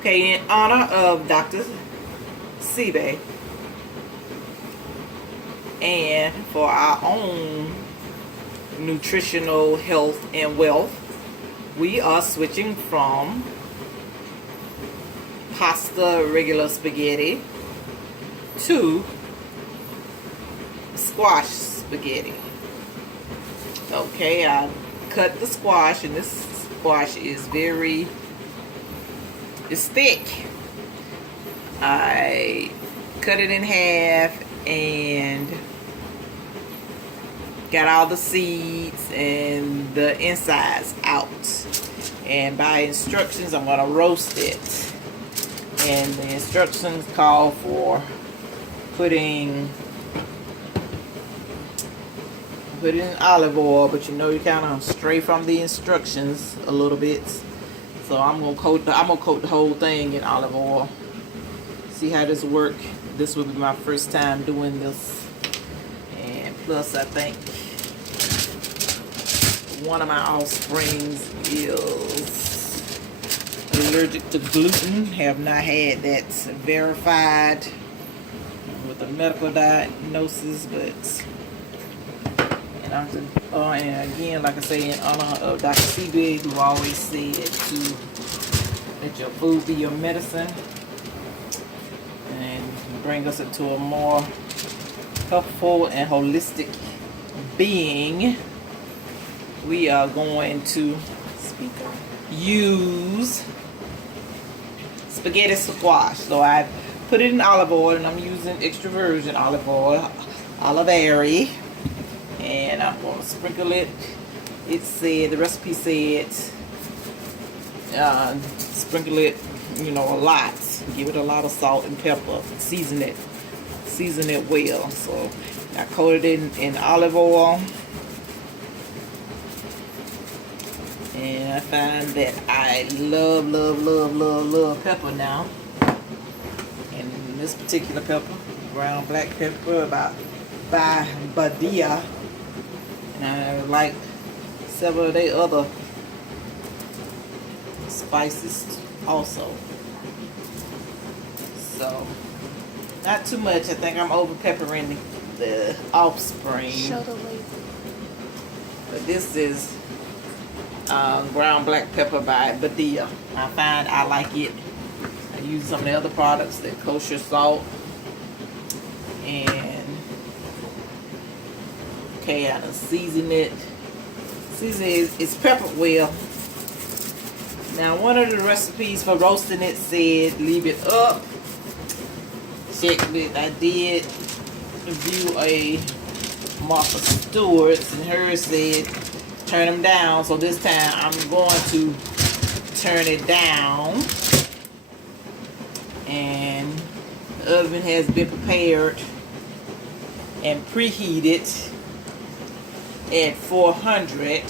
Okay, in honor of Dr. SEBI and for our own nutritional health and wealth, we are switching from pasta regular spaghetti to squash spaghetti. Okay, I cut the squash, and this squash is it's thick. I cut it in half and got all the seeds and the insides out. And by instructions, I'm gonna roast it. And the instructions call for putting olive oil, but you know you kind of stray from the instructions a little bit. So I'm gonna coat the whole thing in olive oil. See how this work. This will be my first time doing this, and plus I think one of my offsprings is allergic to gluten. Have not had that verified with a medical diagnosis, but and again, like I say, in honor of Dr. SEBI, who always said to let your food be your medicine and bring us into a more healthful and holistic being, we are going to use spaghetti squash. So I put it in olive oil, and I'm using extra virgin olive oil, Oliveri. And I'm going to sprinkle it. It said, the recipe said, sprinkle it, a lot. Give it a lot of salt and pepper. Season it well. So I coated it in olive oil. And I find that I love pepper now. And this particular pepper, brown black pepper, by Badia. And I like several of their other spices also. So, not too much. I think I'm over peppering the offspring. Show the label. But this is brown black pepper by Badia. I find I like it. I use some of the other products, the kosher salt. And okay, I season it. It's peppered well. Now, one of the recipes for roasting it said leave it up. Checked it. I did review a Martha Stewart's, and hers said turn them down. So this time I'm going to turn it down. And the oven has been prepared and preheated at 400.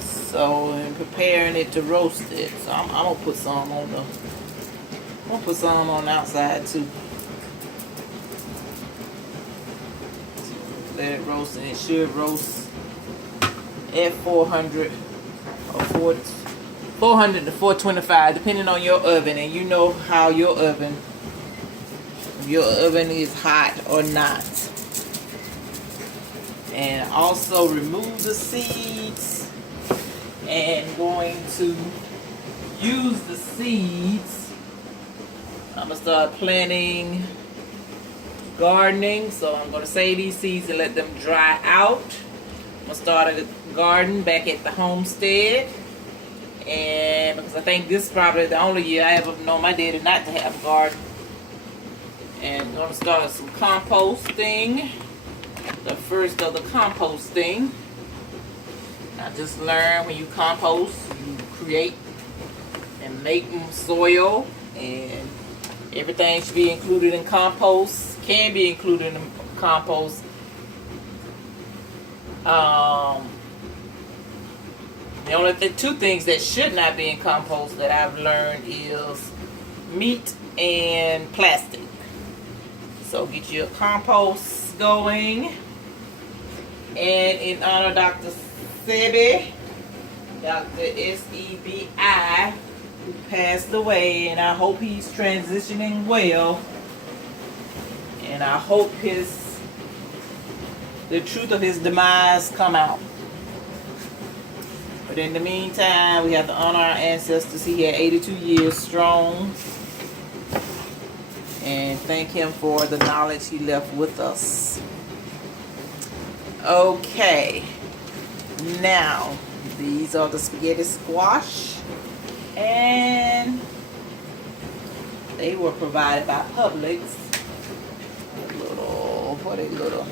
So in preparing it to roast it, so I'm gonna put some on the outside too. Let it roast, and it should roast at 400 or 400 to 425, depending on your oven, and you know how your oven is hot or not. And also remove the seeds, and going to use the seeds. I'm gonna start planting gardening, so I'm gonna save these seeds and let them dry out. I'm gonna start a garden back at the homestead, and because I think this is probably the only year I ever known my daddy not to have a garden. And I'm going to start some composting. The first of the composting. I just learned when you compost, you create and make soil, and everything should be included in compost. Can be included in compost. The only two things that should not be in compost that I've learned is meat and plastic. So get your compost going. And in honor of Dr. SEBI, Dr. SEBI, who passed away, and I hope he's transitioning well. And I hope the truth of his demise come out. But in the meantime, we have to honor our ancestors. He had 82 years strong. And thank him for the knowledge he left with us. Okay. Now, these are the spaghetti squash. And they were provided by Publix. What a little